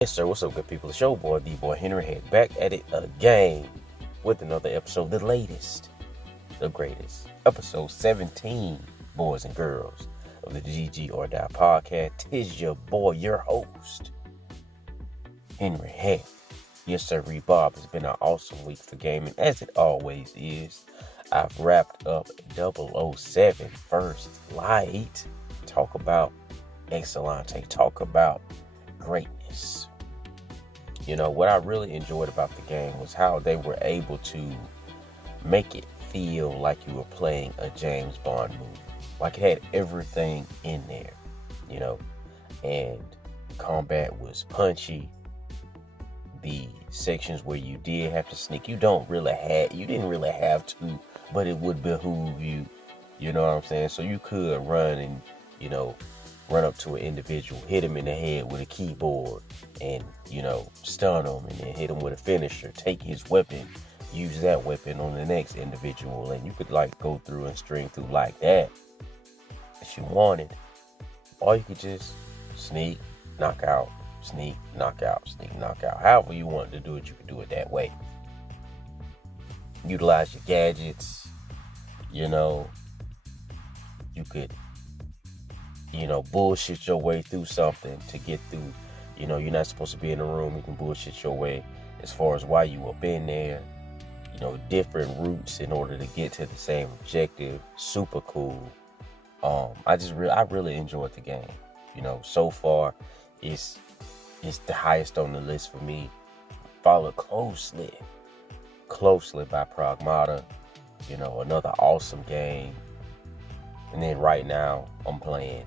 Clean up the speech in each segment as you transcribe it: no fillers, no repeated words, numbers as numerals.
Yes, sir. What's up, good people? It's your boy, the boy Henry Head, back at it again with another episode, the latest, the greatest, episode 17, boys and girls of the GG or Die podcast. Tis your boy, your host, Henry Head. Yes, sir, Bob. It's been an awesome week for gaming, as it always is. I've wrapped up 007 First Light. Talk about excellente. Talk about greatness. You know, what I really enjoyed about the game was how they were able to make it feel like you were playing a James Bond movie. Like it had everything in there, you know, and combat was punchy. The sections where you did have to sneak, you didn't really have to, but it would behoove you, you know what I'm saying? So you could run and, you know, run up to an individual, hit him in the head with a keyboard and, you know, stun him, and then hit him with a finisher, take his weapon, use that weapon on the next individual, and you could like go through and string through like that if you wanted. Or you could just sneak, knock out, sneak, knock out, sneak, knock out. However you wanted to do it, you could do it that way. Utilize your gadgets, you know, you could, you know, bullshit your way through something to get through. You know, you're not supposed to be in the room. You can bullshit your way as far as why you up in there. You know, different routes in order to get to the same objective. Super cool. I really enjoyed the game. You know, so far, it's the highest on the list for me. Followed closely by Pragmata. You know, another awesome game. And then right now, I'm playing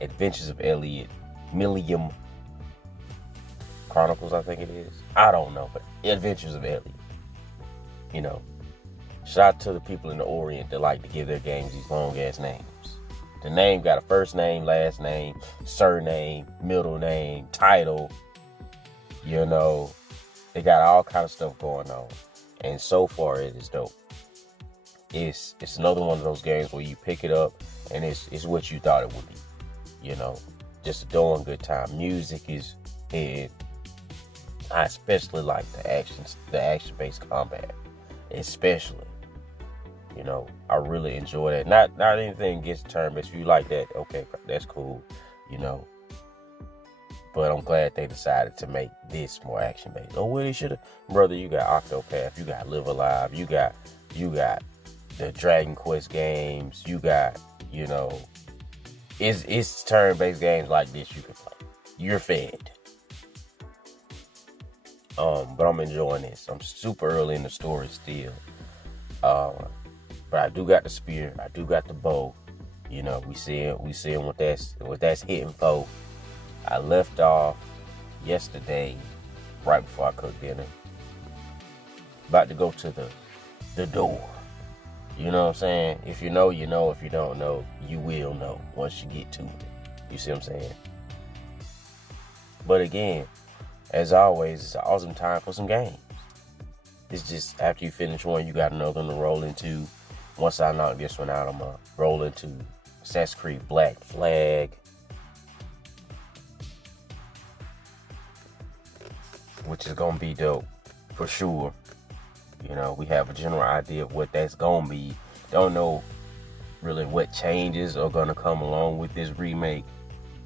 Adventures of Elliot, Millium Chronicles, I think it is. I don't know, but Adventures of Elliot. You know, shout out to the people in the Orient that like to give their games these long-ass names. The name got a first name, last name, surname, middle name, title. You know, they got all kind of stuff going on. And so far, it is dope. It's another one of those games where you pick it up and it's what you thought it would be. You know, just a darn good time. Music is it. I especially like the action-based combat. Especially. You know, I really enjoy that. Not anything against turn-based. If you like that, okay, that's cool. You know. But I'm glad they decided to make this more action-based. Oh, well, they should have. Brother, you got Octopath, you got Live Alive, you got the Dragon Quest games, you got, you know, it's turn-based games like this you can play. You're fed. But I'm enjoying this. I'm super early in the story still. But I do got the spear, I do got the bow. You know, we seeing what that's hitting for. I left off yesterday, right before I cooked dinner. About to go to the door. You know what I'm saying? If you know, you know. If you don't know, you will know once you get to it. You see what I'm saying? But again, as always, it's an awesome time for some games. It's just after you finish one, you got another one to roll into. Once I knock this one out, I'm going to roll into Assassin's Creed Black Flag, which is going to be dope for sure. You know, we have a general idea of what that's going to be. Don't know really what changes are going to come along with this remake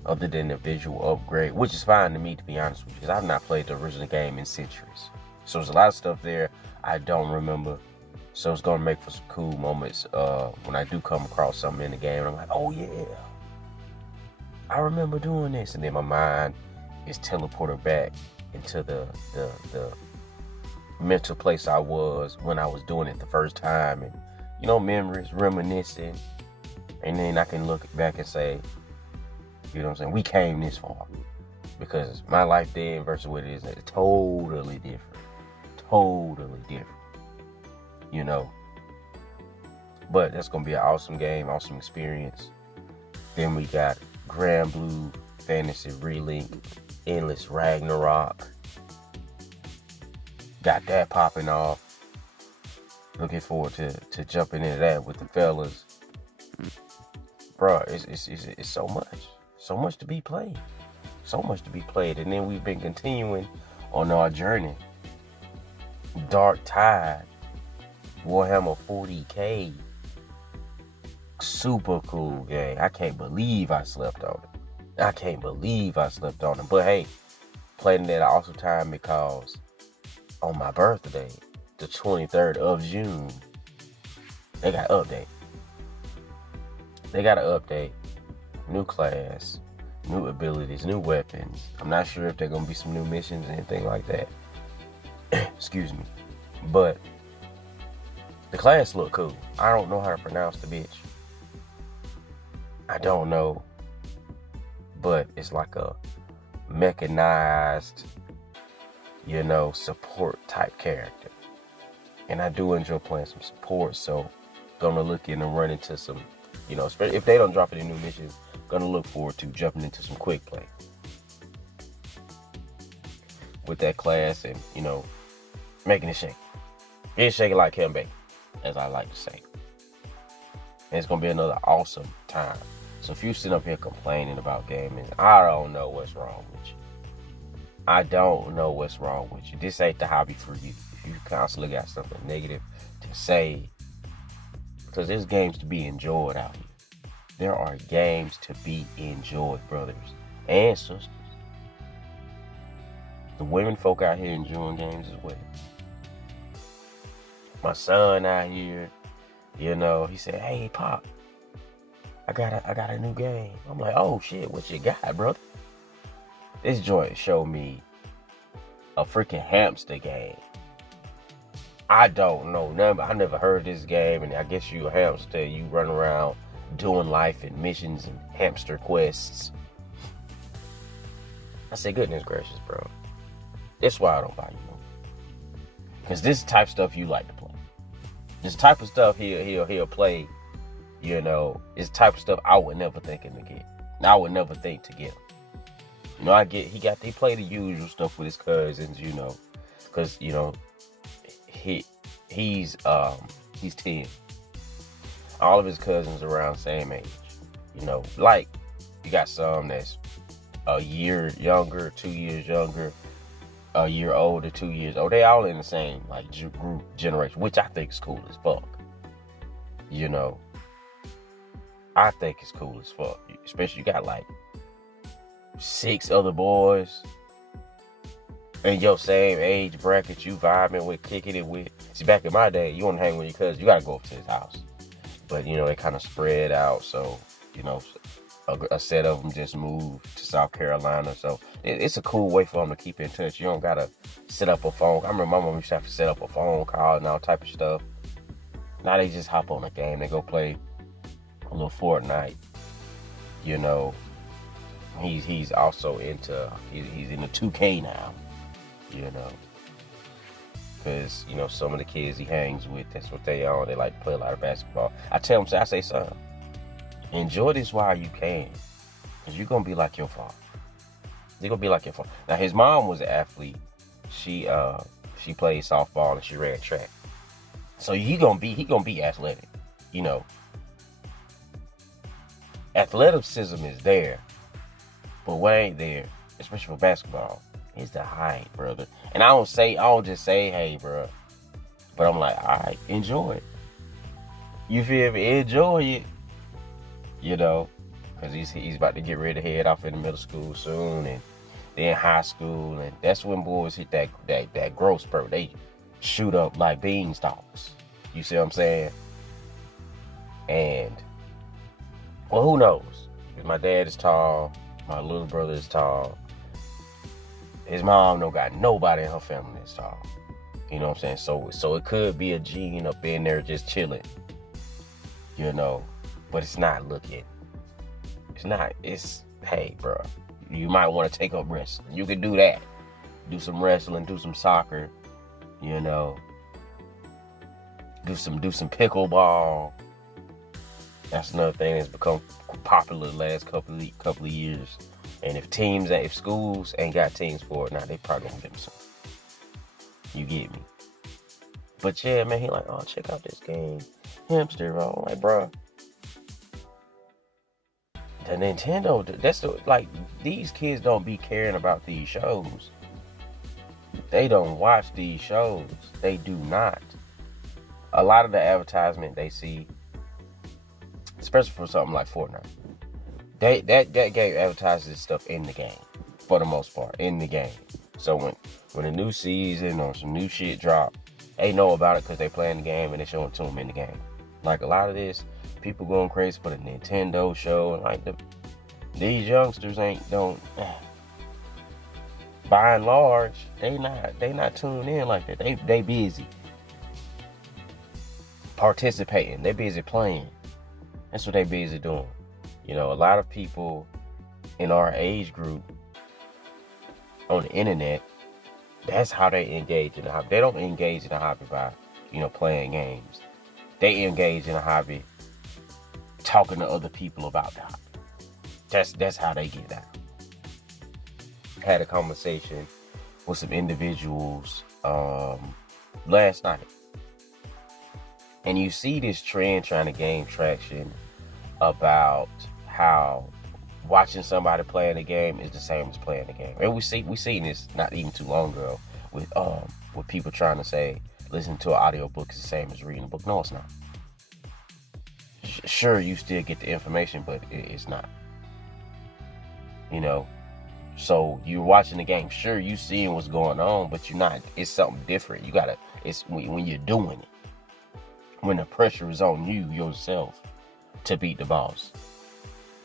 other than the visual upgrade, which is fine to me, to be honest with you, because I've not played the original game in centuries. So there's a lot of stuff there I don't remember. So it's going to make for some cool moments when I do come across something in the game. And I'm like, oh yeah, I remember doing this. And then my mind is teleported back into the mental place I was when I was doing it the first time, and you know, memories, reminiscing, and then I can look back and say, you know what I'm saying, we came this far, because my life then versus what it is now, totally different, you know. But that's gonna be an awesome game, awesome experience. Then we got Grand Blue Fantasy Relink, Endless Ragnarok. Got that popping off. Looking forward to jumping into that with the fellas. Bruh, it's so much to be played. So much to be played. And then we've been continuing on our journey. Darktide, Warhammer 40K. Super cool game. I can't believe I slept on it. But hey, playing it at an awesome time because on my birthday, the 23rd of June, they got an update. They got an update. New class, new abilities, new weapons. I'm not sure if there are going to be some new missions or anything like that. Excuse me. But the class look cool. I don't know how to pronounce the bitch. I don't know. But it's like a mechanized, support type character. And I do enjoy playing some support, so gonna look in and run into some, especially if they don't drop any new missions, gonna look forward to jumping into some quick play with that class and, making it shake. It's shaking like Kembe, as I like to say. And it's gonna be another awesome time. So if you sit up here complaining about gaming, I don't know what's wrong with you. This ain't the hobby for you. If you constantly got something negative to say, because there's games to be enjoyed out here. There are games to be enjoyed, brothers and sisters. The women folk out here enjoying games as well. My son out here, he said, "Hey, Pop, I got a new game." I'm like, "Oh shit, what you got, brother?" This joint showed me a freaking hamster game. I don't know nothing. I never heard this game, and I guess you a hamster. You run around doing life and missions and hamster quests. I say, goodness gracious, bro. That's why I don't buy you more. Because this type of stuff you like to play. This type of stuff he'll play. It's the type of stuff I would never think him to get. I would never think to get him. He play the usual stuff with his cousins, because he's 10. All of his cousins around the same age. Like you got some that's a year younger, 2 years younger, a year older, 2 years old. They all in the same group generation, which I think is cool as fuck. I think it's cool as fuck. Especially you got like 6 other boys in your same age bracket you vibing with, kicking it with. See, back in my day, you want to hang with your cousin, you got to go up to his house. But, they kind of spread out. So, a set of them just moved to South Carolina. So, it's a cool way for them to keep in touch. You don't got to set up a phone. I remember my mom used to have to set up a phone call and all type of stuff. Now they just hop on a game. They go play a little Fortnite. He's also into, he's into 2K now. Because, some of the kids he hangs with, that's what they are. They like to play a lot of basketball. I tell him, I say, son, enjoy this while you can. Because you're going to be like your father. You're going to be like your father. Now, his mom was an athlete. She played softball and she ran track. So he gonna be athletic. Athleticism is there. But what ain't there, especially for basketball, is the height, brother. And I don't just say, hey, bro. But I'm like, all right, enjoy it. You feel me? Enjoy it. Because he's about to get ready to head off into middle school soon, and then high school, and that's when boys hit that growth spurt. They shoot up like beanstalks. You see what I'm saying? And, well, who knows? Because my dad is tall. My little brother is tall. His mom don't got nobody in her family that's tall. You know what I'm saying? So it could be a gene up in there just chilling. But it's not looking. It's, hey, bro. You might want to take up wrestling. You can do that. Do some wrestling, do some soccer, do some pickleball. That's another thing that's become popular the last couple of years. And if schools ain't got teams for it, now they probably gonna give them some. You get me? But yeah, man, he like, oh, check out this game, Hamster. I'm like, bro, The Nintendo, that's the, like, these kids don't be caring about these shows. They don't watch these shows. They do not. A lot of the advertisement they see, especially for something like Fortnite, that game advertises stuff in the game, for the most part, in the game. So when a new season or some new shit drop, they know about it because they playing the game and they show it to them in the game. Like a lot of this, people going crazy for the Nintendo show, and like these youngsters don't. By and large, they not tuned in like that. They busy participating. They busy playing. That's what they busy doing. You know, a lot of people in our age group on the internet, that's how they engage in the hobby. They don't engage in the hobby by, playing games. They engage in a hobby talking to other people about the hobby. That's how they get down. Had a conversation with some individuals last night. And you see this trend trying to gain traction about how watching somebody playing the game is the same as playing the game. And we seen this not even too long ago with people trying to say listening to an audiobook is the same as reading a book. No, it's not. Sure, you still get the information, but it's not. So you're watching the game. Sure, you seeing what's going on, but you're not. It's something different. It's when you're doing it. When the pressure is on you yourself to beat the boss.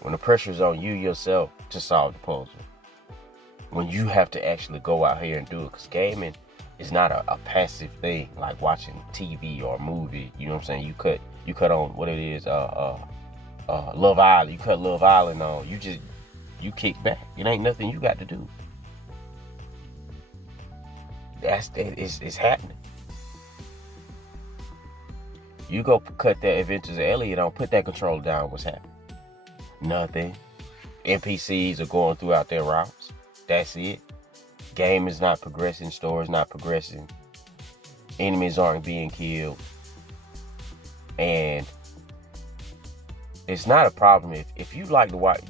When the pressure is on you yourself to solve the puzzle. When you have to actually go out here and do it. Because gaming is not a passive thing like watching TV or a movie. You know what I'm saying? You cut on what it is, Love Island. You cut Love Island on. You kick back. It ain't nothing you got to do. It's happening. You go cut that Adventures of Elliot on, put that controller down, what's happening? Nothing. NPCs are going throughout their routes. That's it. Game is not progressing. Story is not progressing. Enemies aren't being killed. And it's not a problem if you like to watch,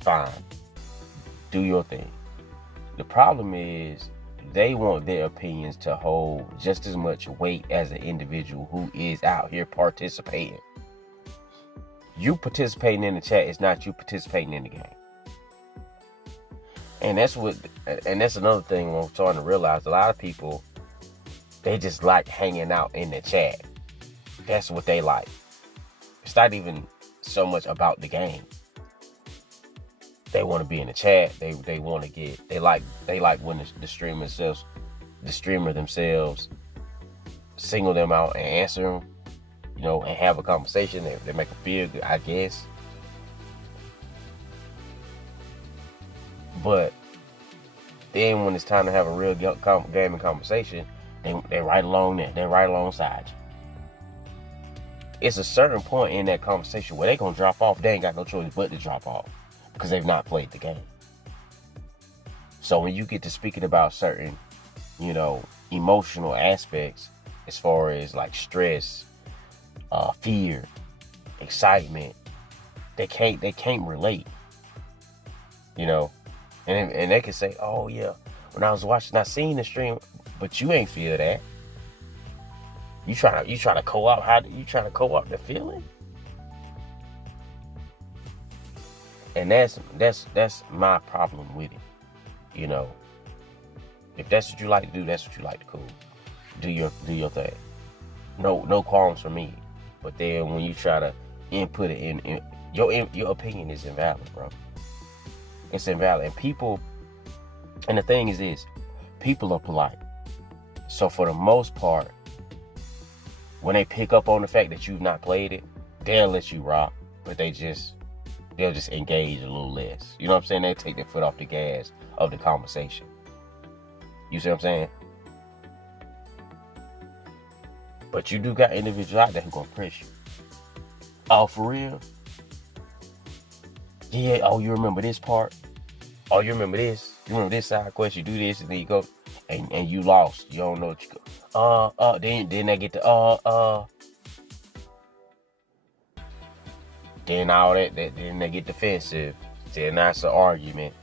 fine. Do your thing. The problem is they want their opinions to hold just as much weight as an individual who is out here participating. You participating in the chat is not you participating in the game. And that's another thing I'm starting to realize. A lot of people, they just like hanging out in the chat. That's what they like. It's not even so much about the game. They want to be in the chat. They want to get. They like when the streamer themselves single them out and answer them, and have a conversation. They make them feel good, I guess. But then when it's time to have a real gaming conversation, they right along there. They're right alongside you. It's a certain point in that conversation where they gonna drop off. They ain't got no choice but to drop off because they've not played the game. So when you get to speaking about certain, emotional aspects, as far as like stress, fear, excitement, they can't relate. And they can say, "Oh yeah, when I was watching, I seen the stream," but you ain't feel that. You try to co-op the feeling, and that's my problem with it. If that's what you like to do, that's what you like to cool. Do your thing. No qualms for me. But then when you try to input it in your opinion is invalid, bro. It's invalid. And the thing is this, people are polite. So for the most part, when they pick up on the fact that you've not played it, they'll let you rock, but they'll just engage a little less. You know what I'm saying? They take their foot off the gas of the conversation. You see what I'm saying? But you do got individuals out there who gonna press you. Oh, for real? Yeah, oh, you remember this part? Oh, you remember this? You remember this side quest? You do this, and then you go, and you lost. You don't know what you go. Then they get to, Then all that then they get defensive. Then that's an argument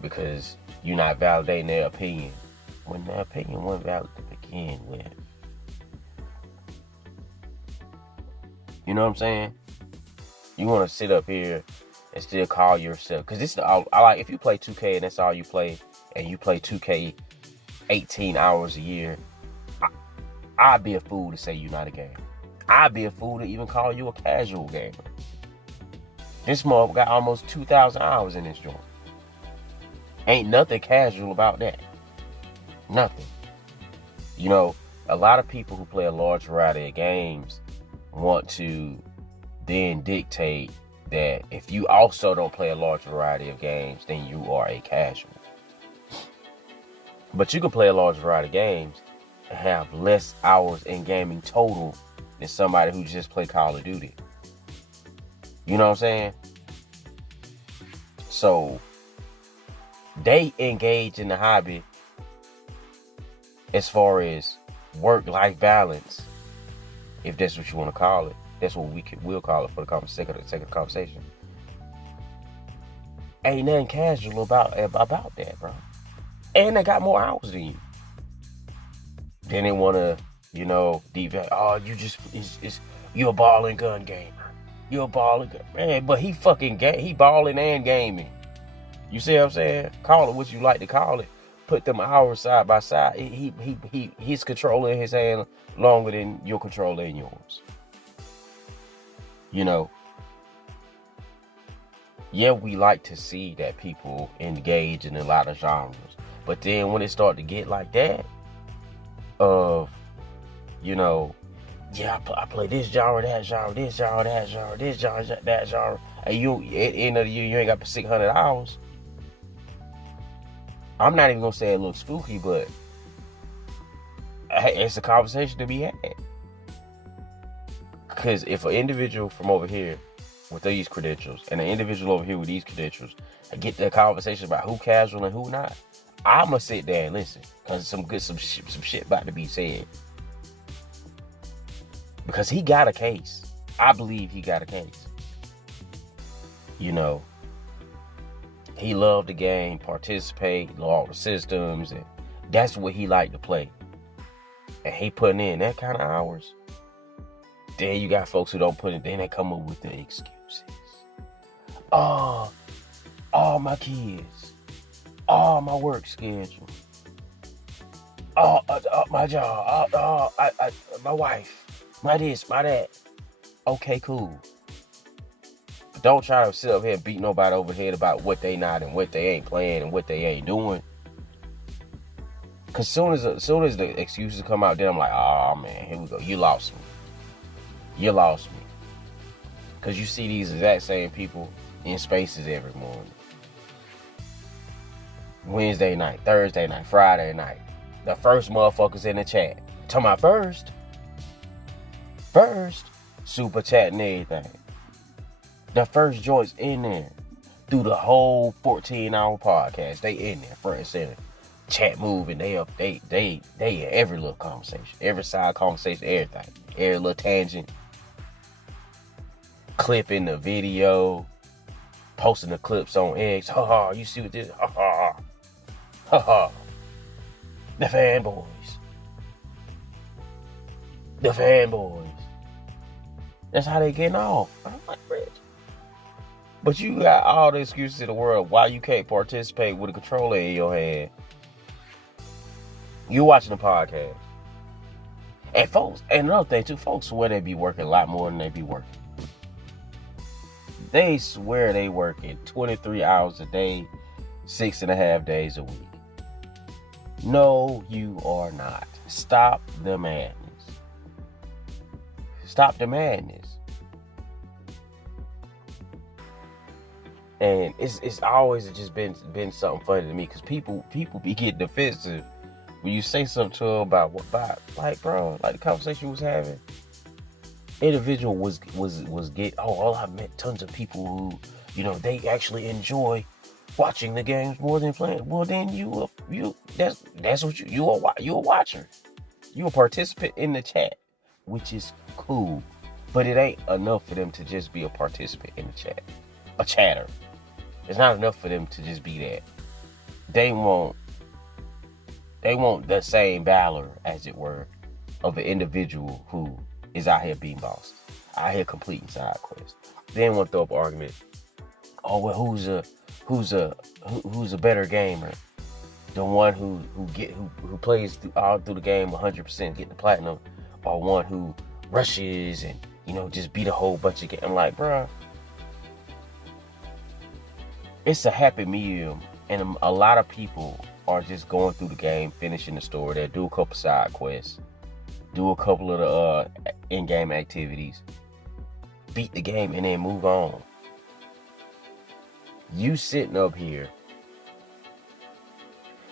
because you're not validating their opinion when their opinion wasn't valid to begin with. You know what I'm saying? You want to sit up here and still call yourself, because this is I like, if you play 2K and that's all you play, and you play 2K 18 hours a year, I'd be a fool to say you're not a gamer. I'd be a fool to even call you a casual gamer. This mother got almost 2,000 hours in this joint. Ain't nothing casual about that. Nothing. You know, a lot of people who play a large variety of games want to then dictate that if you also don't play a large variety of games, then you are a casual. But you can play a large variety of games and have less hours in gaming total than somebody who just play Call of Duty. You know what I'm saying? So they engage in the hobby as far as work-life balance, if that's what you want to call it. That's what we'll call it for the sake of the conversation. Ain't nothing casual about that, bro. And they got more hours than you. Then they want to, devalue. Oh, you're a ball and gun gamer. You're a ball and gun. Man, but he balling and gaming. You see what I'm saying? Call it what you like to call it. Put them hours side by side. He's controller in his hand longer than your controller in yours. Yeah, we like to see that people engage in a lot of genres. But then when it start to get like that, I play this genre, that genre, this genre, that genre, this genre, that genre, and you, at the end of the year, you ain't got 600 hours. I'm not even gonna say it looks spooky, but it's a conversation to be had. Because if an individual from over here with these credentials and an individual over here with these credentials get the conversation about who casual and who not, I'ma sit there and listen, because some shit about to be said. Because he got a case. I believe he got a case. He loved the game, participate, all the systems, and that's what he liked to play. And he putting in that kind of hours. Then you got folks who don't put it, then they come up with the excuses. Oh, all my kids. Oh, my work schedule. Oh, my job. My wife. My this, my that. Okay, cool. But don't try to sit up here and beat nobody over the head about what they not and what they ain't playing and what they ain't doing. Cause soon as the excuses come out, then I'm like, oh man, here we go. You lost me. Cause you see these exact same people in spaces every morning. Wednesday night, Thursday night, Friday night. The first motherfuckers in the chat. Talking about first, super chat and everything. The first joints in there through the whole 14-hour podcast. They in there, front and center, chat moving. They in every little conversation, every side conversation, everything, every little tangent, clipping the video, posting the clips on X. Ha ha! You see what this? Ha ha! Ha ha! The fanboys. That's how they getting off. I'm like, Rich. But you got all the excuses in the world why you can't participate with a controller in your hand. You watching the podcast. And folks, and another thing too, folks swear they be working a lot more than they be working. They swear they working 23 hours a day, 6.5 days a week. No, you are not. Stop the madness. Stop the madness. And it's always just been something funny to me, because people be getting defensive when you say something to them about like, bro, like the conversation we was having. Individual was I've met tons of people who, they actually enjoy watching the games more than playing. Well, then that's what you're a watcher. You're a participant in the chat, which is cool. But it ain't enough for them to just be a participant in the chat, a chatter. It's not enough for them to just be that. They want the same valor, as it were, of an individual who is out here being boss, out here completing side quests. They want to throw up an argument. Oh well, who's a better gamer? The one who plays all through the game 100%, getting the platinum, or one who rushes and just beat a whole bunch of games. I'm like, bruh, it's a happy medium, and a lot of people are just going through the game, finishing the story. They do a couple side quests, do a couple of the in-game activities, beat the game, and then move on. You sitting up here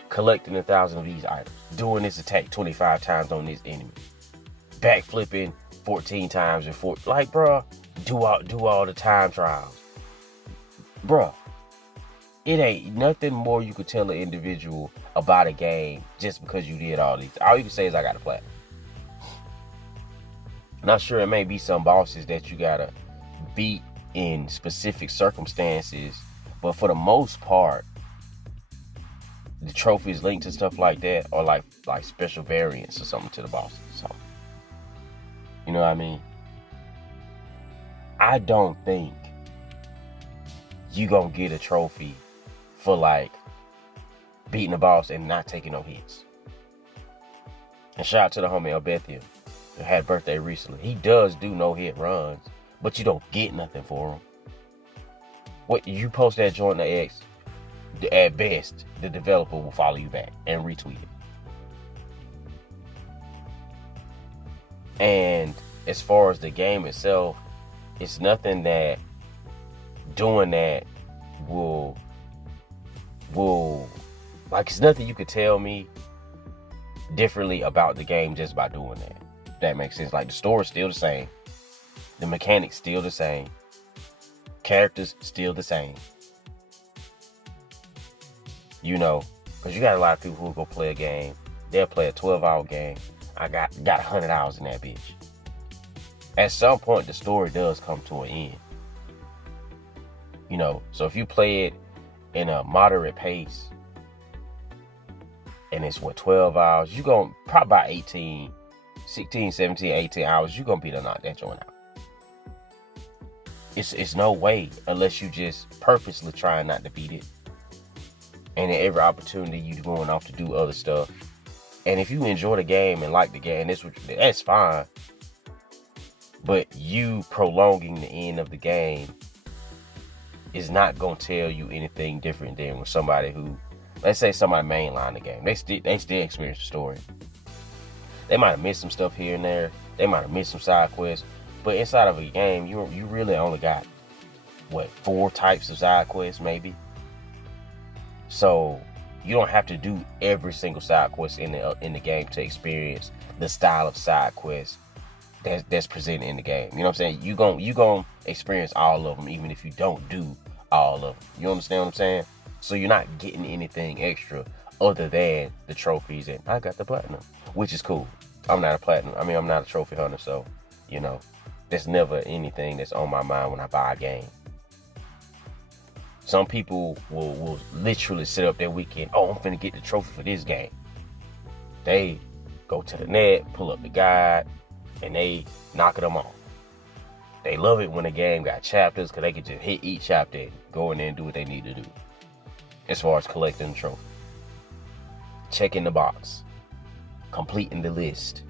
collecting 1,000 of these items, doing this attack 25 times on this enemy, backflipping 14 times and like, bruh, do all the time trials, bruh. It ain't nothing more you could tell an individual about a game just because you did all these. All you can say is I got a platinum. Not sure, it may be some bosses that you gotta beat in specific circumstances, but for the most part, the trophies linked to stuff like that are like special variants or something to the bosses. So, you know what I mean? I don't think you gonna get a trophy for like beating a boss and not taking no hits. And shout out to the homie Elliot, who had a birthday recently. He does do no hit runs, but you don't get nothing for him. What you post that joint in the X, at best, the developer will follow you back and retweet it. And as far as the game itself, it's nothing that doing that will like, it's nothing you could tell me differently about the game just by doing that. If that makes sense. Like, the story's still the same, the mechanics still the same, characters still the same. Because you got a lot of people who will go play a game. They'll play a 12-hour game. I got 100 hours in that bitch. At some point, the story does come to an end. So if you play it in a moderate pace, and it's 12 hours, you're going to probably by 18, 16, 17, 18 hours, you're going to be able to knock that joint out. It's no way, unless you just purposely trying not to beat it. And in every opportunity, you going off to do other stuff. And if you enjoy the game and like the game, that's fine. But you prolonging the end of the game is not going to tell you anything different than with somebody who, let's say somebody mainline the game. They still experience the story. They might have missed some stuff here and there. They might have missed some side quests. But inside of a game, you really only got, 4 types of side quests maybe? So you don't have to do every single side quest in the game to experience the style of side quest that's presented in the game. You know what I'm saying? You gon' experience all of them, even if you don't do all of them. You understand what I'm saying? So you're not getting anything extra other than the trophies, and I got the platinum, which is cool. I'm not a trophy hunter, so there's never anything that's on my mind when I buy a game. Some people will literally sit up their weekend, I'm finna get the trophy for this game. They go to the net, pull up the guide, and they knock them off. They love it when a game got chapters, because they can just hit each chapter and go in there and do what they need to do. As far as collecting the trophy. Checking the box. Completing the list.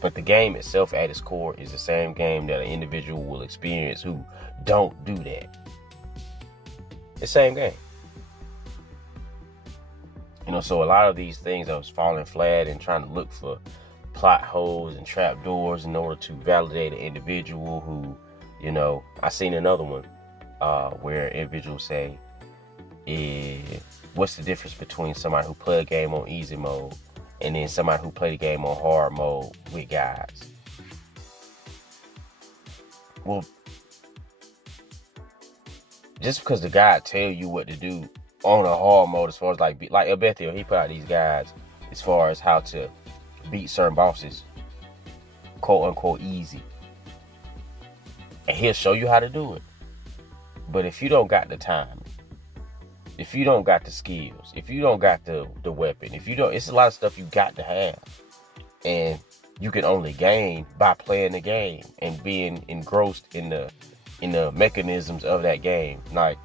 But the game itself at its core is the same game that an individual will experience who don't do that. The same game. So a lot of these things I was falling flat and trying to look for plot holes and trap doors in order to validate an individual who, I seen another one where individuals say, what's the difference between somebody who play a game on easy mode and then somebody who play the game on hard mode with guides? Well, just because the guide tell you what to do on a hard mode, as far as like Elliot, he put out these guides as far as how to beat certain bosses quote unquote easy. And he'll show you how to do it. But if you don't got the time, if you don't got the skills, if you don't got the weapon, if you don't, it's a lot of stuff you got to have. And you can only gain by playing the game and being engrossed in the mechanisms of that game. Like,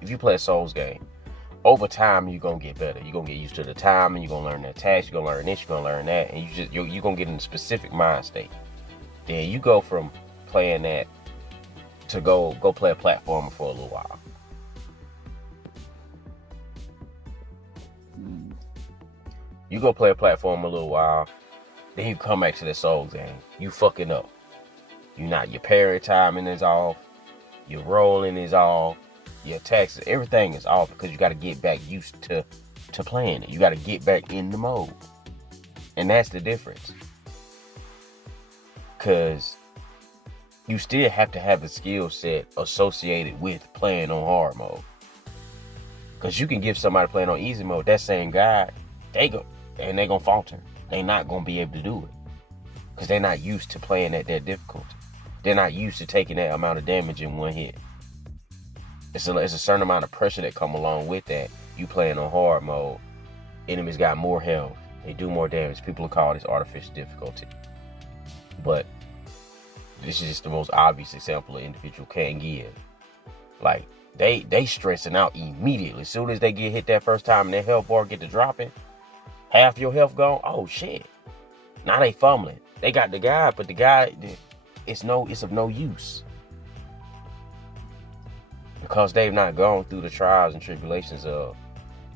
if you play a Souls game, over time you're gonna get better. You're gonna get used to the time, and you're gonna learn the attacks, you're gonna learn this, you're gonna learn that, and you're gonna get in a specific mind state. Then you go from playing that to go play a platformer for a little while. You go play a platform a little while, then you come back to the Souls game. You fucking up. Your parry timing is off. Your rolling is off. Your attacks, everything is off because you got to get back used to playing it. You got to get back in the mode. And that's the difference. Because you still have to have the skill set associated with playing on hard mode. Because you can give somebody playing on easy mode, that same guy, they going to falter. They're not going to be able to do it. Because they're not used to playing at that difficulty. They're not used to taking that amount of damage in one hit. It's a certain amount of pressure that come along with that. You playing on hard mode. Enemies got more health. They do more damage. People call this artificial difficulty. But this is just the most obvious example an individual can give. Like, they stressing out immediately. As soon as they get hit that first time and their health bar get to dropping, half your health gone. Oh shit. Now they fumbling. They got the guy, but the guy, it's of no use. Because they've not gone through the trials and tribulations of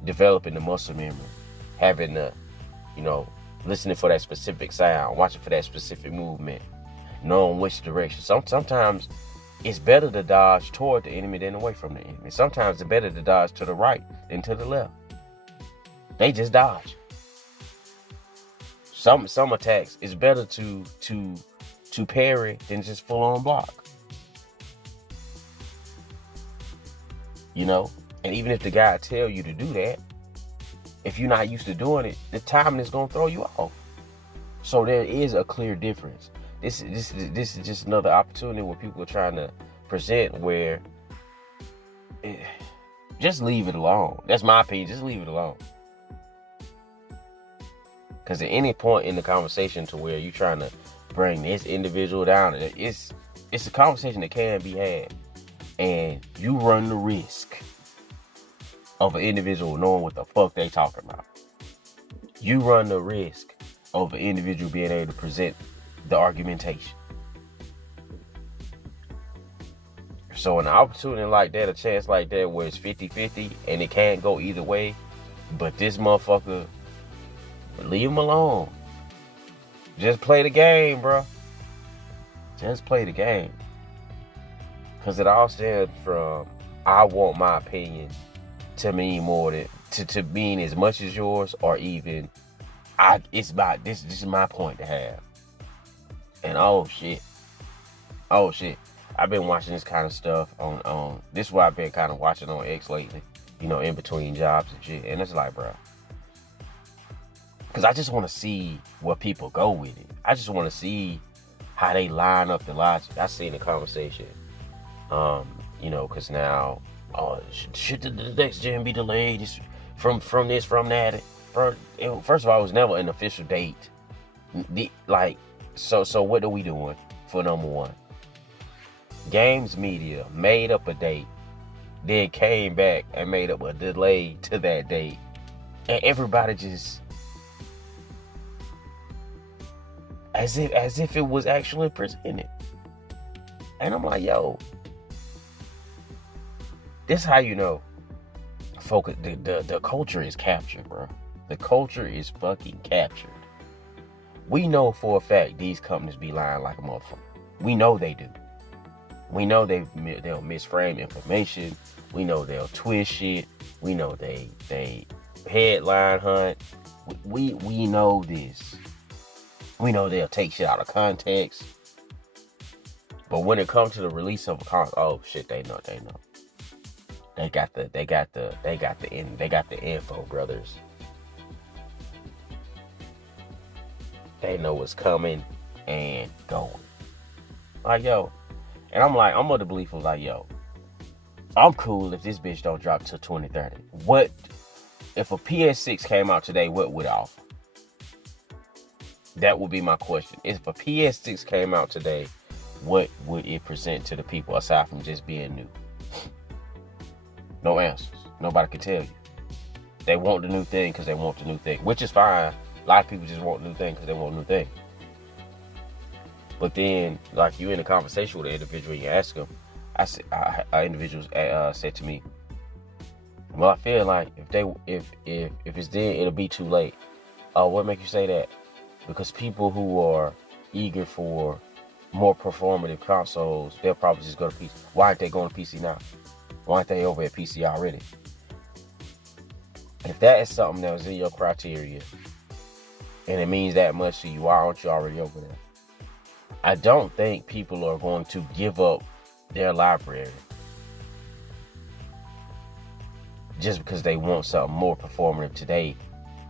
developing the muscle memory, having the, listening for that specific sound, watching for that specific movement, knowing which direction. Sometimes it's better to dodge toward the enemy than away from the enemy. Sometimes it's better to dodge to the right than to the left. They just dodge. Some attacks, it's better to parry than just full on block. And even if the guy tell you to do that, if you're not used to doing it, the timing is gonna throw you off. So there is a clear difference. This is just another opportunity where people are trying to present where just leave it alone. That's my opinion. Just leave it alone. Because at any point in the conversation to where you're trying to bring this individual down, it's a conversation that can be had. And you run the risk of an individual knowing what the fuck they talking about. You run the risk of an individual being able to present the argumentation. So an opportunity like that, a chance like that where it's 50-50 and it can't go either way, but this motherfucker, leave him alone. Just play the game, bro. Just play the game. Because it all stems from, I want my opinion to mean more than, to mean as much as yours, or even, this is my point to have. And oh shit. I've been watching this kind of stuff on this is what I've been kind of watching on X lately, in between jobs and shit. And it's like, bro, because I just want to see where people go with it. I just want to see how they line up the logic. I seen the conversation. Because now, should the next gen be delayed? It's from this, from that. First of all, it was never an official date. So what are we doing for number one? Games media made up a date, then came back and made up a delay to that date, and everybody just as if it was actually presented. And I'm like, yo, this is how you know, focus. The culture is captured, bro. The culture is fucking captured. We know for a fact these companies be lying like a motherfucker. We know they do. We know they'll misframe information. We know they'll twist shit. We know they headline hunt. We know this. We know they'll take shit out of context. But when it comes to the release of a console, oh shit, they know. They got the info, brothers. They know what's coming, and going. Like, yo. And I'm of the belief of like, yo, I'm cool if this bitch don't drop till 2030. What if a PS6 came out today, what would it offer? That would be my question. If a PS6 came out today, what would it present to the people aside from just being new? No answers. Nobody can tell you. They want the new thing because they want the new thing, which is fine. A lot of people just want new thing because they want new thing. But then, like, you in a conversation with an individual, you ask them. Individuals said to me, "Well, I feel like if it's then, it'll be too late." What make you say that? Because people who are eager for more performative consoles, they'll probably just go to PC. Why aren't they going to PC now? Why aren't they over at PC already? If that is something that was in your criteria, and it means that much to you, why aren't you already over there? I don't think people are going to give up their library just because they want something more performative today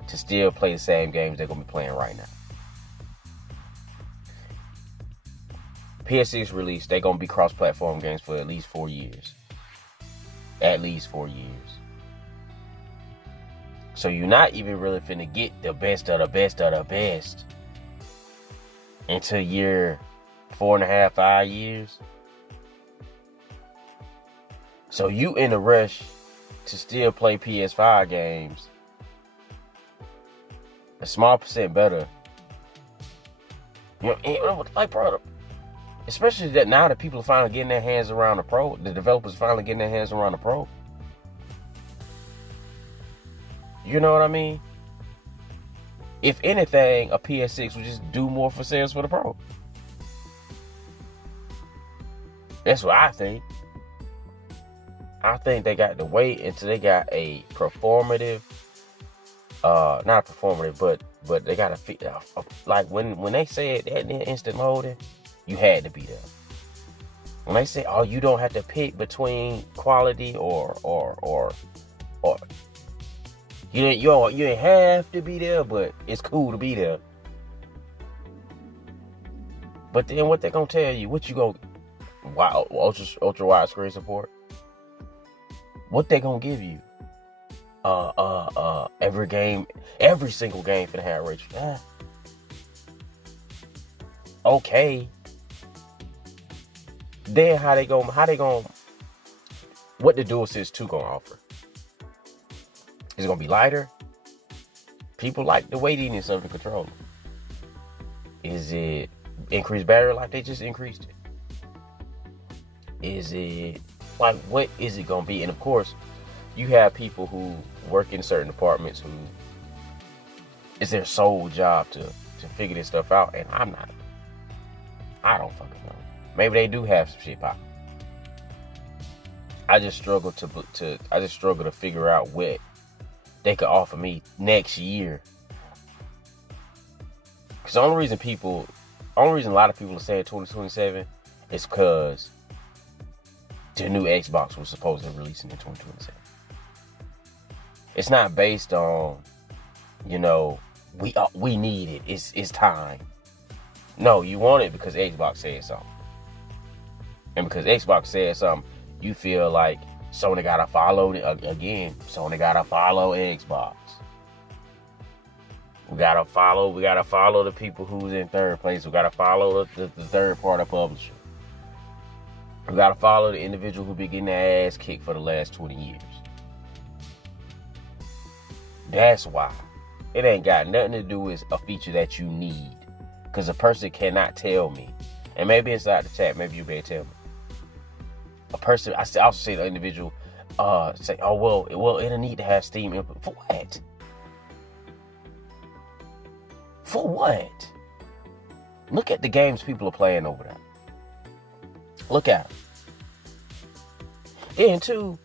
to still play the same games they're going to be playing right now. PS6 release, they're going to be cross-platform games for at least 4 years. At least 4 years. So you're not even really finna get the best of the best of the best until year 4.5, 5 years. So you in a rush to still play PS5 games, a small percent better. You know, like, bro, especially that now that people are finally getting their hands around the Pro, the developers finally getting their hands around the Pro. You know what I mean? If anything, a PS6 would just do more for sales for the Pro. That's what I think. I think they got to wait until they got a performative, not performative, but they got to fit. Like when they said that instant loading, you had to be there. When they say, "Oh, you don't have to pick between quality or you didn't have to be there, but it's cool to be there." But then what they gonna tell you? What you go? Wow, ultra wide screen support. What they gonna give you? Every single game for the have ray tracing. Okay. Then how they gonna what the DualSense 2 gonna offer? Is it gonna be lighter? People like the weightiness of the controller. Is it increased battery life? They just increased it. Is it like, what is it gonna be? And of course, you have people who work in certain departments who it's their sole job to figure this stuff out, and I'm not. I don't fucking know. Maybe they do have some shit pop. I just struggle to figure out what they could offer me next year. Because the only reason a lot of people are saying 2027 is because the new Xbox was supposed to be releasing in 2027. It's not based on, we need it. It's time. No, you want it because Xbox said something. And because Xbox said something, you feel like Sony gotta follow again. Sony gotta follow Xbox. We gotta follow the people who's in third place. We gotta follow the third party publisher. We gotta follow the individual who been getting their ass kicked for the last 20 years. That's why. It ain't got nothing to do with a feature that you need. Because a person cannot tell me. And maybe inside the chat, maybe you better tell me. A person, I also say the individual, say, "Oh, well, it'll need to have Steam input." For what? For what? Look at the games people are playing over there. Look at them. And two,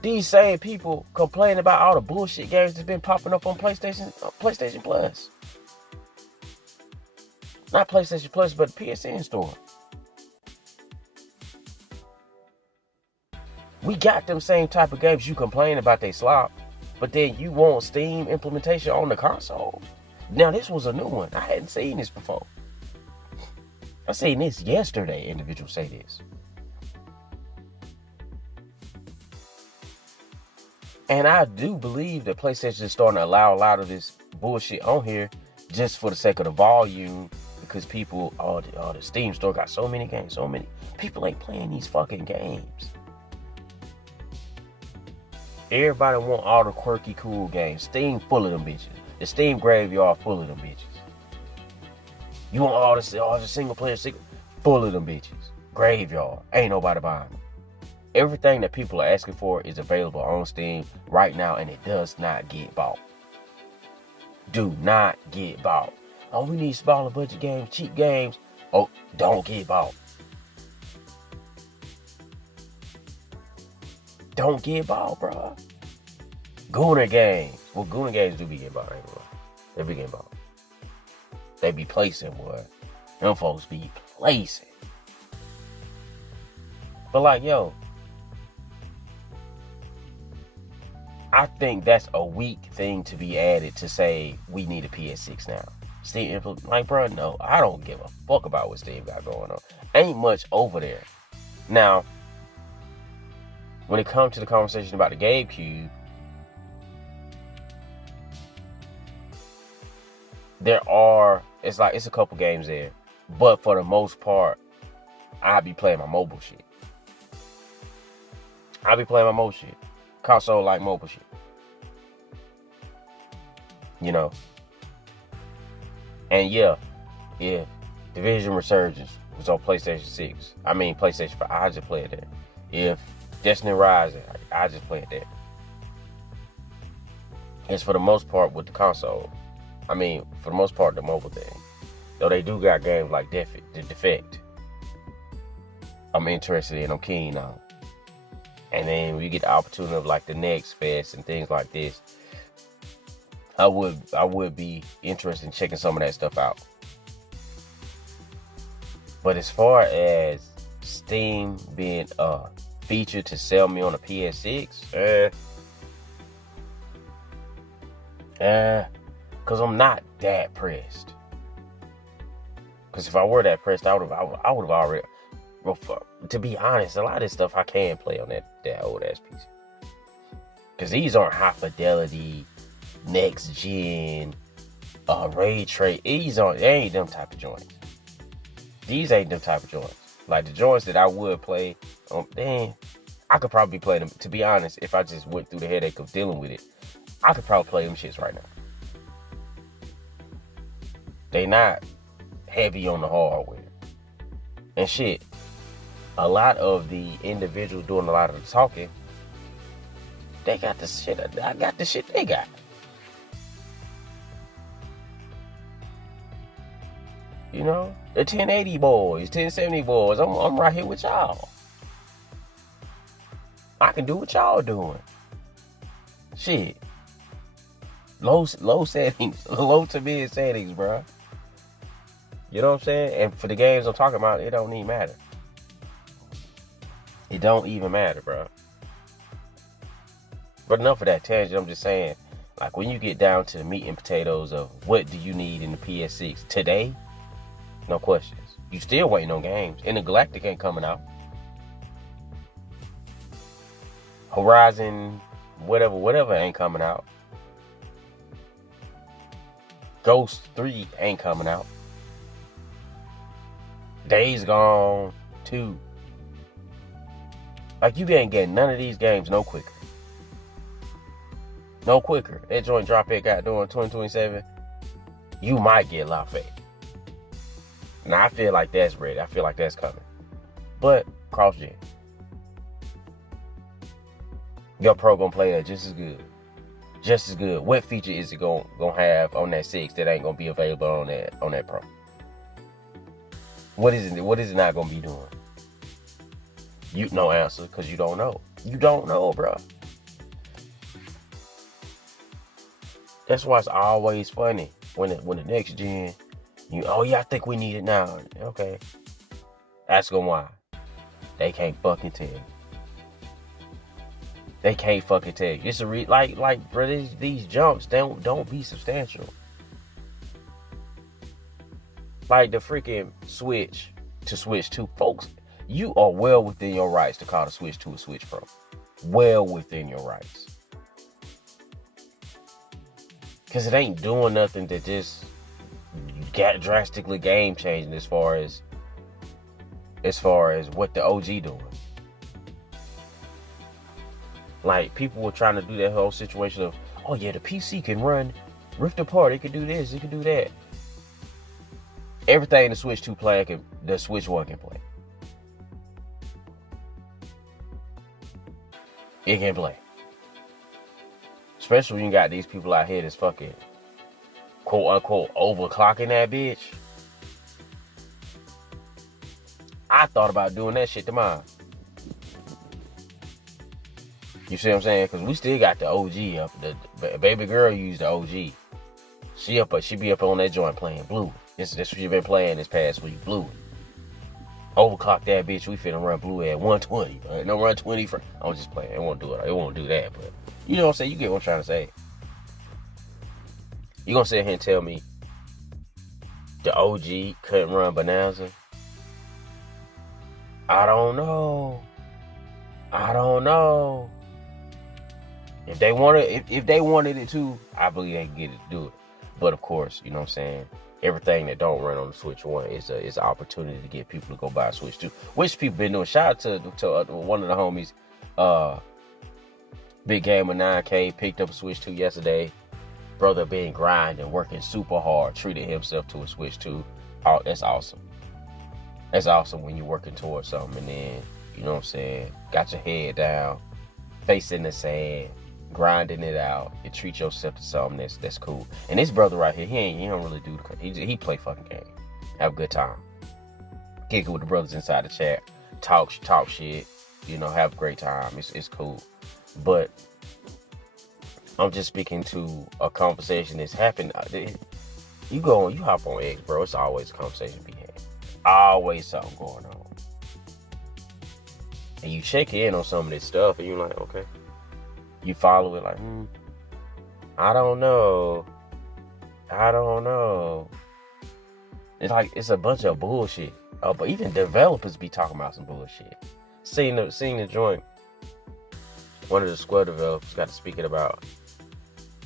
these same people complain about all the bullshit games that's been popping up on PlayStation Plus. Not PlayStation Plus, but PSN store. We got them same type of games. You complain about they slop, but then you want Steam implementation on the console. Now, this was a new one. I hadn't seen this before. I seen this yesterday. Individuals say this. And I do believe that PlayStation is starting to allow a lot of this bullshit on here just for the sake of the volume, because people, the Steam store got so many games, so many people ain't playing these fucking games. Everybody want all the quirky, cool games. Steam full of them bitches. The Steam graveyard full of them bitches. You want all the single player, full of them bitches. Graveyard. Ain't nobody buying them. Everything that people are asking for is available on Steam right now, and it does not get bought. Do not get bought. Oh, we need smaller budget games, cheap games. Oh, don't get bought. Don't get bought, bro. Gooner games. Well, Gooner games do be getting bought, ain't bro? They be getting bought. They be placing, boy. Them folks be placing. But like, yo, I think that's a weak thing to be added to say we need a PS6 now. Steam, like, bro, no, I don't give a fuck about what Steam got going on. Ain't much over there. Now, when it comes to the conversation about the GameCube, it's a couple games there. But for the most part, I be playing my mobile shit. Console like mobile shit. You know. And yeah, Division Resurgence was on PlayStation 6. I mean PlayStation 5. I just played there. If Destiny Rising, I just played there. It's for the most part with the console. I mean, for the most part, the mobile thing. Though they do got games like The Defect. I'm interested in. I'm keen on. And then we get the opportunity of like the Next Fest and things like this. I would be interested in checking some of that stuff out. But as far as Steam being a feature to sell me on a PS6, because I'm not that pressed. Because if I were that pressed, I would have already. Well, to be honest, a lot of this stuff I can play on that old ass PC. Because these aren't high fidelity, next gen, ray trace. They ain't them type of joints. These ain't them type of joints. Like the joints that I would play, I could probably play them. To be honest, if I just went through the headache of dealing with it, I could probably play them shits right now. They not heavy on the hardware. And shit, a lot of the individuals doing a lot of the talking, they got the shit. I got the shit they got. You know, the 1080 boys, 1070 boys. I'm right here with y'all. I can do what y'all doing. Shit. Low settings, low to mid settings, bro. You know what I'm saying? And for the games I'm talking about, it don't even matter. It don't even matter, bro. But enough of that tangent. I'm just saying, like, when you get down to the meat and potatoes of what do you need in the PS6 today, no questions. You still waiting on games. And the Galactic ain't coming out. Horizon, whatever ain't coming out. Ghost 3 ain't coming out. Days Gone 2. Like, you ain't getting none of these games no quicker. No quicker. That joint drop it got doing 2027. You might get Lafayette. Now, I feel like that's ready. I feel like that's coming. But, cross-gen. Your Pro gonna play that just as good. Just as good. What feature is it gonna have on that 6 that ain't gonna be available on that Pro? What is it not gonna be doing? You no answer, because you don't know. You don't know, bro. That's why it's always funny when the next gen, I think we need it now. Okay. Ask them why. They can't fucking tell you. They can't fucking tell you. It's like, bro, these jumps don't be substantial. Like the freaking Switch to Switch 2. Folks, you are well within your rights to call the Switch 2 a Switch Pro. Well within your rights. Because it ain't doing nothing that just got drastically game changing as far as what the OG doing. Like, people were trying to do that whole situation of, oh yeah, the PC can run Rift Apart, it can do this, it can do that. Everything the Switch 2 play, the Switch 1 can play. It can play. Especially when you got these people out here that's fucking, quote unquote, overclocking that bitch. I thought about doing that shit to mine. You see what I'm saying? Because we still got the OG up. The baby girl used the OG. She be up on that joint playing Blue. This what she been playing this past week, Blue. Overclock that bitch. We finna run Blue at 120. But no run 20 for. I'm just playing. It won't do it. It won't do that. But you know what I'm saying? You get what I'm trying to say. You gonna sit here and tell me the OG couldn't run Bonanza? I don't know. If they wanted it to, I believe they can get it to do it. But of course, you know what I'm saying? Everything that don't run on the Switch 1 is an opportunity to get people to go buy a Switch 2. Which people been doing. Shout out to one of the homies, Big Gamer 9K, picked up a Switch 2 yesterday. Brother been grinding, working super hard, treated himself to a Switch 2. Oh, that's awesome. That's awesome when you're working towards something and then, you know what I'm saying, got your head down, face in the sand, grinding it out, and treat yourself to something that's cool. And this brother right here, he don't really do he play fucking game, have a good time, kick it with the brothers inside the chat, talk shit, you know, have a great time. It's cool. But I'm just speaking to a conversation that's happened. You hop on X, bro. It's always a conversation be had. Always something going on. And you check in on some of this stuff, and you're like, okay. You follow it like, I don't know. It's like, it's a bunch of bullshit. But even developers be talking about some bullshit. Seeing the joint, one of the Square developers got to speaking about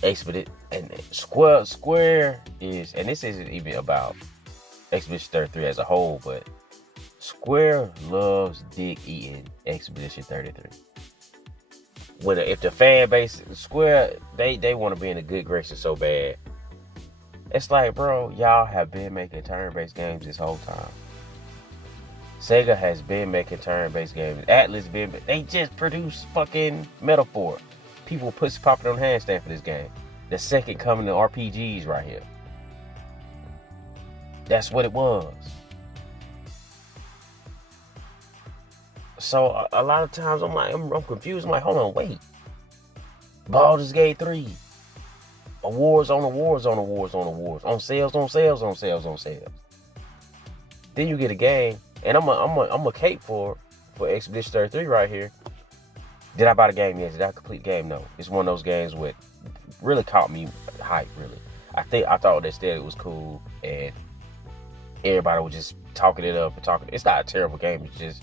Expedition, and Square is, and this isn't even about Expedition 33 as a whole, but Square loves dick eating Expedition 33. If the fan base, Square, they want to be in the good graces so bad. It's like, bro, y'all have been making turn-based games this whole time. Sega has been making turn-based games. Atlas they just produced fucking Metaphor. People pussy popping on handstand for this game. The second coming to RPGs right here. That's what it was. So a lot of times I'm confused. I'm like, hold on, wait. Baldur's Gate 3. Awards on awards on awards on awards. On sales on sales on sales on sales. Then you get a game, and I'm a cape for Expedition 33 right here. Did I buy the game? Yes. Did I complete the game? No. It's one of those games with really caught me hype, really. I thought that it was cool, and everybody was just talking it up and talking. It's not a terrible game. It's just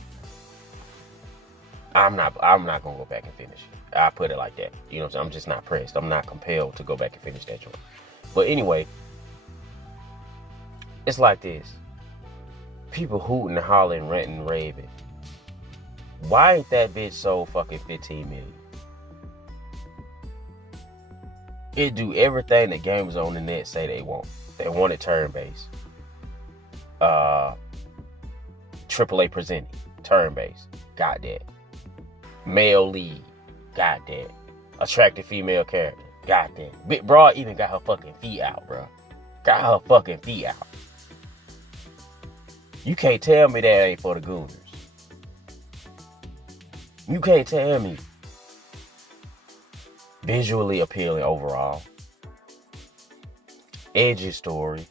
I'm not gonna go back and finish it. I put it like that. You know what I'm saying? I'm just not pressed. I'm not compelled to go back and finish that joint. But anyway, it's like this. People hooting and hollering, ranting and raving. Why ain't that bitch sold fucking 15 million? It do everything that gamers on the net say they want. They want it turn-based. AAA presenting, turn-based. Got that. Male lead. Got that. Attractive female character. Got that. Big Broad even got her fucking feet out, bro. Got her fucking feet out. You can't tell me that ain't for the Gooners. You can't tell me. Visually appealing overall. Edgy story.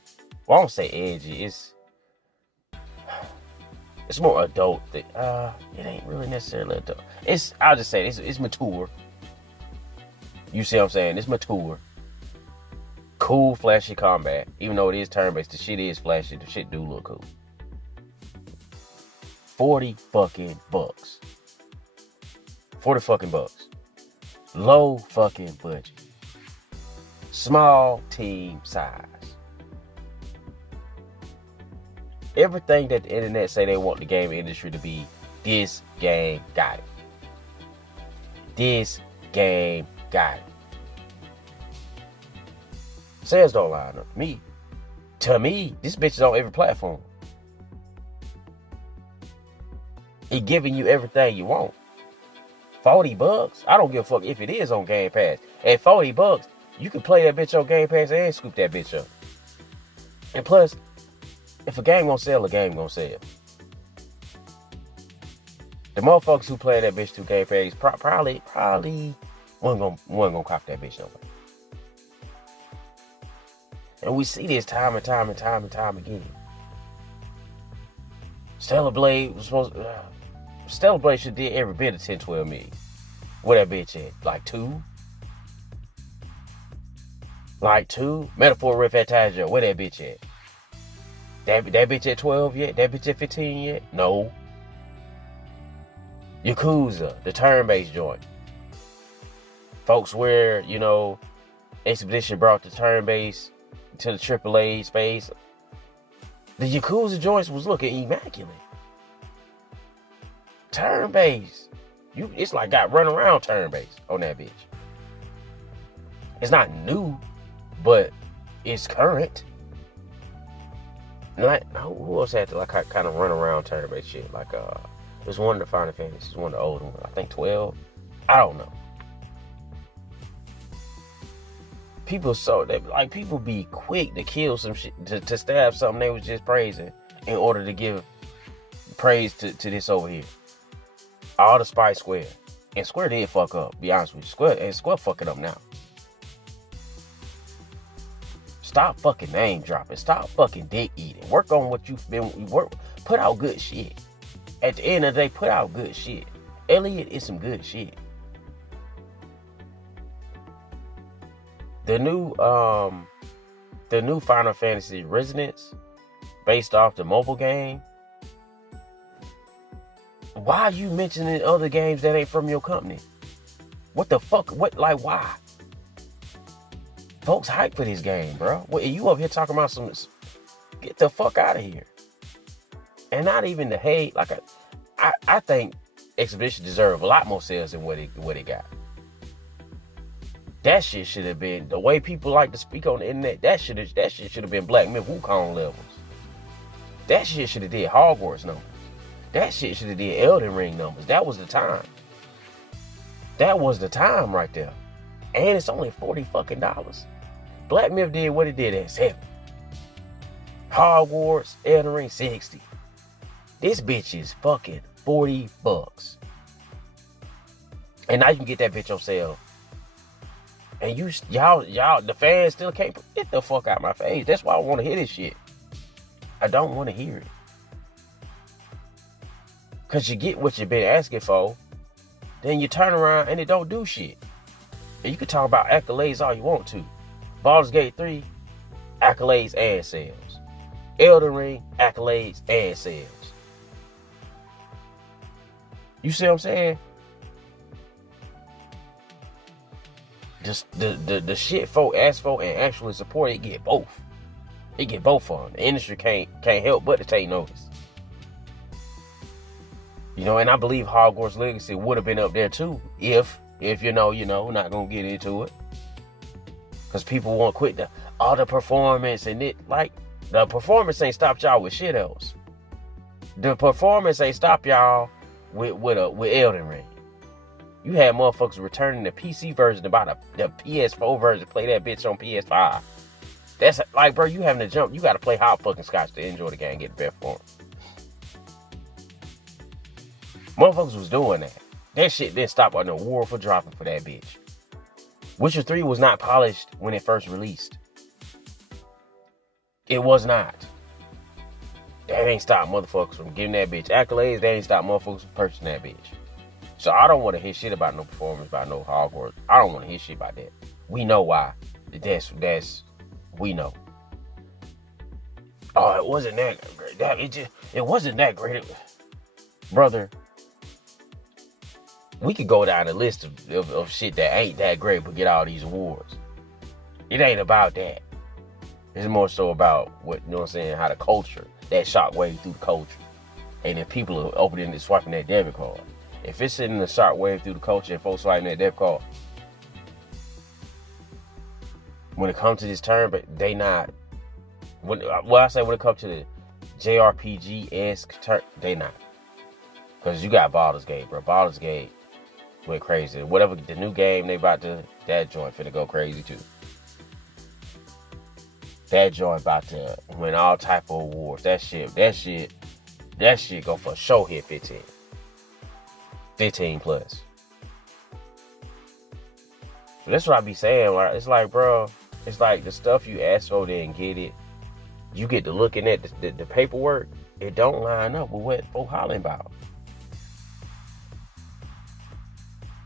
Well, I don't say edgy. It's more adult. It ain't really necessarily adult. I'll just say it's mature. You see what I'm saying? It's mature. Cool, flashy combat. Even though it is turn-based, the shit is flashy. The shit do look cool. $40 fucking bucks. 40 fucking bucks. Low fucking budget. Small team size. Everything that the internet say they want the game industry to be, this game got it. This game got it. Sales don't line up. To me, this bitch is on every platform. It giving you everything you want. $40. I don't give a fuck if it is on Game Pass. At $40, you can play that bitch on Game Pass and scoop that bitch up. And plus, if a game gonna sell, a game gonna sell. The motherfuckers who play that bitch through Game Pass probably wasn't gonna cop that bitch no way. And we see this time and time again. Stellar Blade should did every bit of 10-12 million. Where that bitch at? Like 2? Metaphor Rift Fantasia, where that bitch at? That bitch at 12 yet? That bitch at 15 yet? No. Yakuza, the turn-based joint. Folks where, Expedition brought the turn-based to the AAA space. The Yakuza joints was looking immaculate. Turn-based. It's like got run around turn-based on that bitch. It's not new, but it's current. Who else had to kind of run around turn-based shit? It was one of the Final Fantasies, one of the older ones. I think 12. I don't know. People be quick to kill some shit, to stab something they was just praising in order to give praise to this over here. All the spite Square. And Square did fuck up, be honest with you. Square fucking up now. Stop fucking name dropping. Stop fucking dick eating. Work on what you've been. Put out good shit. At the end of the day, put out good shit. Elliot is some good shit. The new Final Fantasy Resonance, based off the mobile game. Why are you mentioning other games that ain't from your company? What the fuck? Why? Folks hype for this game, bro. What, you up here talking about some? Get the fuck out of here. And not even the hate. I think Expedition deserve a lot more sales than what it got. That shit should have been the way people like to speak on the internet. That shit should have been Black Myth Wukong levels. That shit should have did Hogwarts numbers. That shit should have did Elden Ring numbers. That was the time. That was the time right there. And it's only $40 fucking. Black Myth did what it did at 7. Hogwarts, Elden Ring, 60. This bitch is fucking $40. And now you can get that bitch on sale. And y'all, the fans still can't get the fuck out my face. That's why I want to hear this shit. I don't want to hear it. Because you get what you've been asking for. Then you turn around and it don't do shit. And you can talk about accolades all you want to. Baldur's Gate 3, accolades and sales. Elden Ring, accolades and sales. You see what I'm saying? Just the shit folk ask for and actually support, it get both. It get both of them. The industry can't help but to take notice. And I believe Hogwarts Legacy would have been up there too if not gonna get into it. Because people won't quit the performance and the performance ain't stopped y'all with shit else. The performance ain't stopped y'all with Elden Ring. You had motherfuckers returning the PC version about the PS4 version, play that bitch on PS5. That's bro, you having to jump. You got to play hot fucking scotch to enjoy the game and get the best form. Motherfuckers was doing that. That shit didn't stop an award for dropping for that bitch. Witcher 3 was not polished when it first released. It was not. That ain't stopped motherfuckers from giving that bitch accolades. That ain't stopped motherfuckers from purchasing that bitch. So I don't want to hear shit about no performance by no Hogwarts. I don't want to hear shit about that. We know why. That's We know. Oh, it wasn't that great. It wasn't that great. Brother, we could go down a list of shit that ain't that great but get all these awards. It ain't about that. It's more so about what, you know what I'm saying, how the culture, that shockwave through the culture. And if people are opening and swiping that debit card. If it's sitting in the shockwave through the culture and folks swiping that debit card, when it comes to this term, but they not, when it comes to the JRPG-esque term, they not. Because you got Baldur's Gate, bro. Baldur's Gate went crazy. Whatever the new game they about to, that joint finna go crazy too. That joint about to win all type of awards. That shit go for sure hit 15. 15 plus. So that's what I be saying. Right? It's like, bro, it's like the stuff you ask for, they didn't get it. You get to looking at the paperwork, it don't line up with what folk hollering about.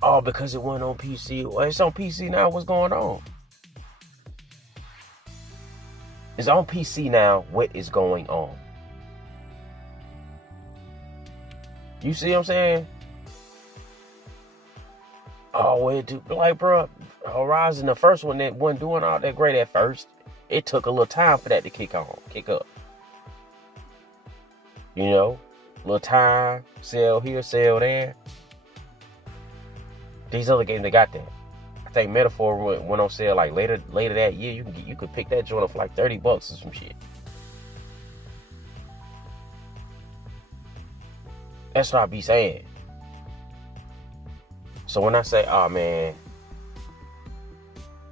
Oh, because it went on PC. Well, it's on PC now. What's going on? It's on PC now. What is going on? You see what I'm saying? Oh, like, bro, Horizon, the first one that wasn't doing all that great at first. It took a little time for that to kick up. You know, little time, sell here, sell there. These other games, they got that. I think Metaphor went on sale like later that year. You could pick that joint up for like $30 or some shit. That's what I be saying. So when I say, oh man,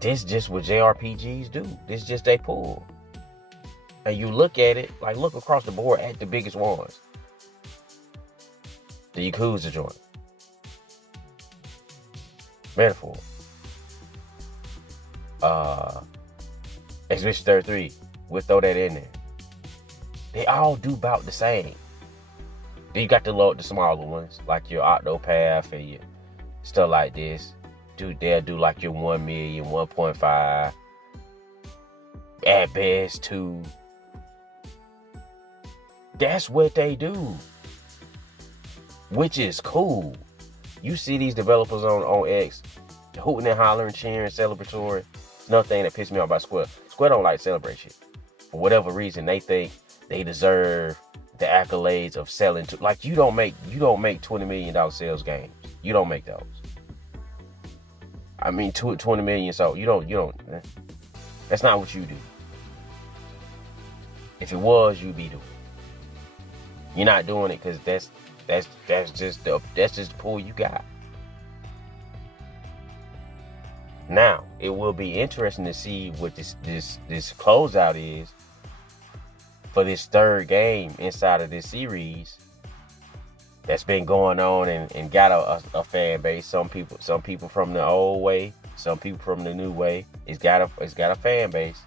this just what JRPGs do. This just they pull. And you look at it, like look across the board at the biggest ones. The Yakuza joint. Metaphor. Expedition 33. We'll throw that in there. They all do about the same. Then you got the smaller ones, like your Octopath and your stuff like this. Dude, they'll do like your 1 million, 1.5. At best, 2. That's what they do. Which is cool. You see these developers on X hooting and hollering, cheering, celebratory. Another thing that pissed me off about Square. Square don't like to celebrate shit. For whatever reason, they think they deserve the accolades of selling to, like, you don't make $20 million sales games. You don't make those. I mean, 20 million. So you don't. That's not what you do. If it was, you'd be doing it. You're not doing it because that's just the pool you got. Now, it will be interesting to see what this closeout is for this third game inside of this series that's been going on and got a fan base. Some people from the old way, some people from the new way. It's got a fan base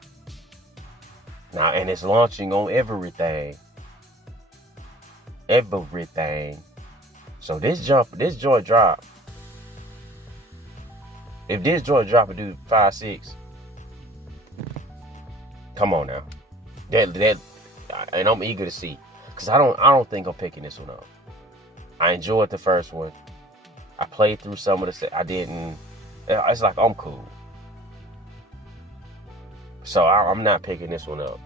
now, and it's launching on everything. So this joint drop. If this joint drop and do 5-6, come on now. That, and I'm eager to see, because I don't think I'm picking this one up. I enjoyed the first one. I played through some of the. I didn't. It's like I'm cool. So I'm not picking this one up.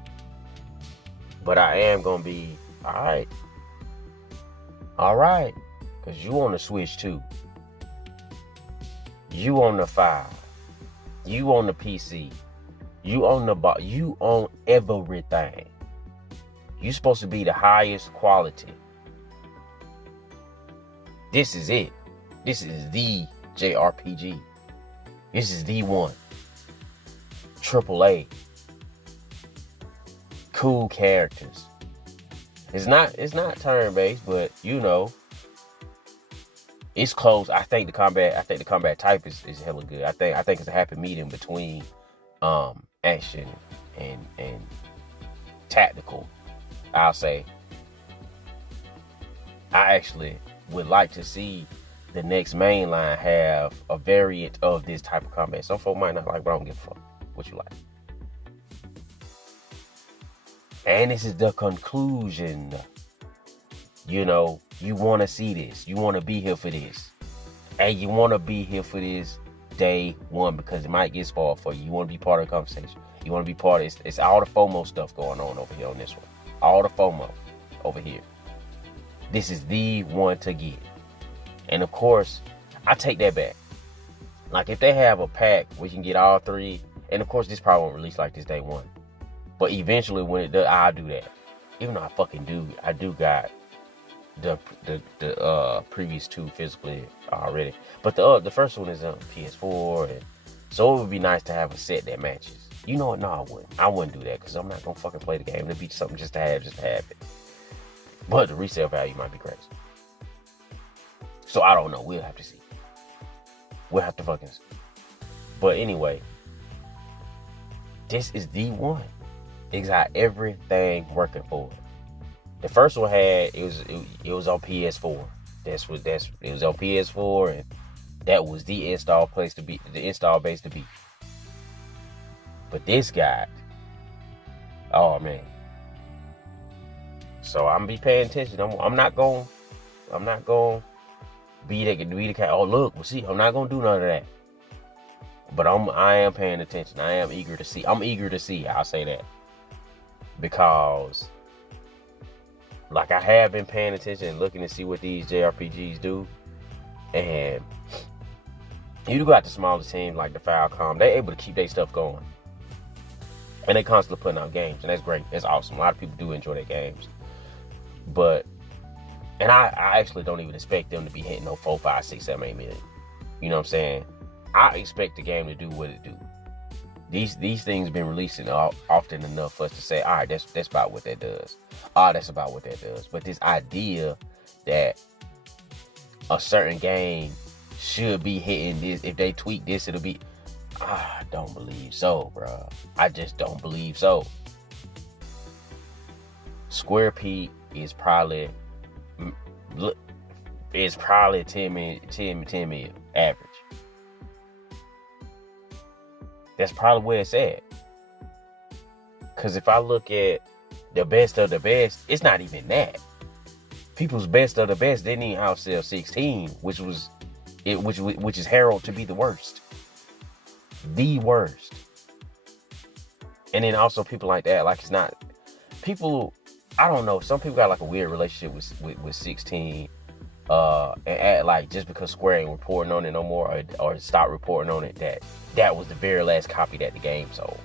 But I am gonna be all right, because you on the Switch too. You on the 5. You on the PC. You own everything. You supposed to be the highest quality. This is it. This is the JRPG. This is the one. AAA. Cool characters. It's not turn-based, but you know, it's close. I think the combat type is hella good. I think it's a happy medium between action and tactical. I'll say. I actually would like to see the next main line have a variant of this type of combat. Some folk might not like, but I don't give a fuck what you like. And this is the conclusion. You know, you want to see this. You want to be here for this. And you want to be here for this day one because it might get spoiled for you. You want to be part of the conversation. You want to be part of it. It's all the FOMO stuff going on over here on this one. All the FOMO over here. This is the one to get. And of course, I take that back. Like if they have a pack, we can get all three. And of course, this probably won't release like this day one. But eventually when it does, I'll do that. Even though I do got the previous two physically already. But the first one is on PS4. And so it would be nice to have a set that matches. You know what? No, I wouldn't. I wouldn't do that because I'm not going to fucking play the game. It'd be something just to have it. But the resale value might be crazy. So I don't know. We'll have to see. We'll have to fucking see. But anyway, this is the one. It's got everything working for it. The first one it was on PS4. It was on PS4, and that was the install base to be. But this guy, oh man. So I'm gonna be paying attention. I'm not going be the cat. Oh look, we'll see. I'm not gonna do none of that. But I am paying attention. I am eager to see. I'm eager to see. I'll say that because, like, I have been paying attention and looking to see what these JRPGs do, and you got the smaller teams like the Falcom. They're able to keep their stuff going, and they constantly putting out games, and that's great. That's awesome. A lot of people do enjoy their games, and I actually don't even expect them to be hitting no 4, 5, 6, 7, 8 million. You know what I'm saying? I expect the game to do what it do. These things been releasing often enough for us to say, all right, that's about what that does. That's about what that does. But this idea that a certain game should be hitting this, if they tweak this, it'll be, I don't believe so, bro. I just don't believe so. Square Pete is probably 10 million average. That's probably where it's at. Because if I look at the best of the best, it's not even that. People's best of the best didn't even outsell 16, which is heralded to be the worst. The worst. And then also people like that, like it's not people. I don't know. Some people got like a weird relationship with 16. And act like just because Square ain't reporting on it no more or stop reporting on it, that was the very last copy that the game sold.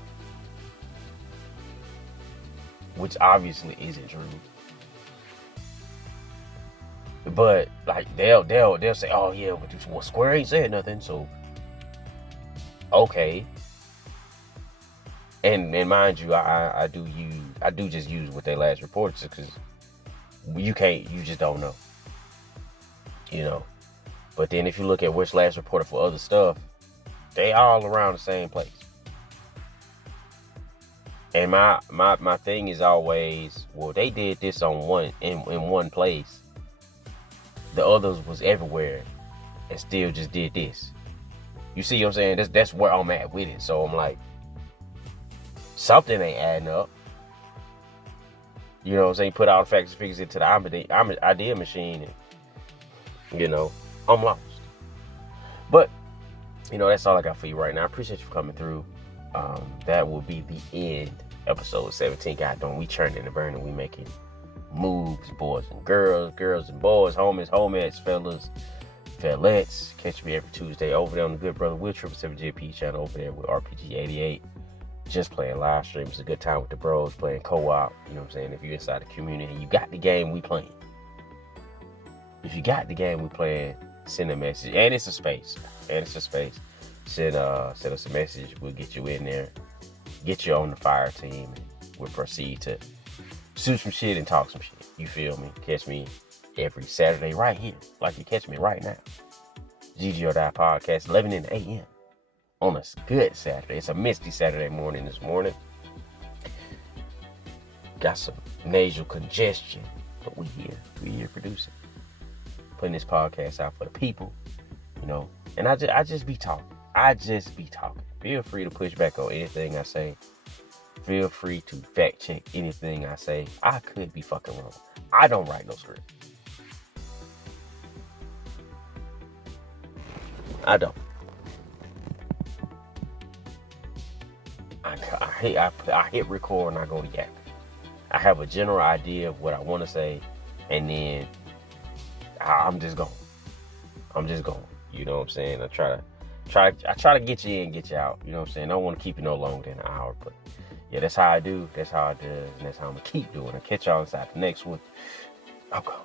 Which obviously isn't true. But like they'll say, oh yeah, well Square ain't said nothing, so okay. And mind you, I do just use what they last reported because you just don't know. You know, but then if you look at which last reported for other stuff, they all around the same place. And my thing is always, well, they did this on in one place. The others was everywhere, and still just did this. You see what I'm saying? That's where I'm at with it. So I'm like, something ain't adding up. You know what I'm saying? Put all the facts and figures into the idea machine, and you know, I'm lost. But, you know, that's all I got for you right now. I appreciate you coming through. That will be the end. Episode 17. God damn, we churning and burning. We making moves, boys and girls and boys, homies, fellas, fellettes. Catch me every Tuesday over there on the Good Brother Will 777JP channel over there with RPG88. Just playing live streams. It's a good time with the bros, playing co-op. You know what I'm saying? If you're inside the community and you got the game, we playing. If you got the game we playing, send a message. And it's a space. Send us a message. We'll get you in there. Get you on the fire team. And we'll proceed to shoot some shit and talk some shit. You feel me? Catch me every Saturday right here. Like you catch me right now. GGO Podcast, 11 a.m. on a good Saturday. It's a misty Saturday morning this morning. Got some nasal congestion. But we here producing. Putting this podcast out for the people, you know, and I just be talking. Feel free to push back on anything I say. Feel free to fact check anything I say. I could be fucking wrong. I don't write no script. I don't. I hit record and I go to yak. I have a general idea of what I want to say, and then I'm just going. You know what I'm saying? I try to get you in, get you out. You know what I'm saying? I don't want to keep you no longer than an hour, but yeah, that's how I do. That's how I do, and that's how I'm gonna keep doing. I'll catch y'all inside the next one. I'm gone.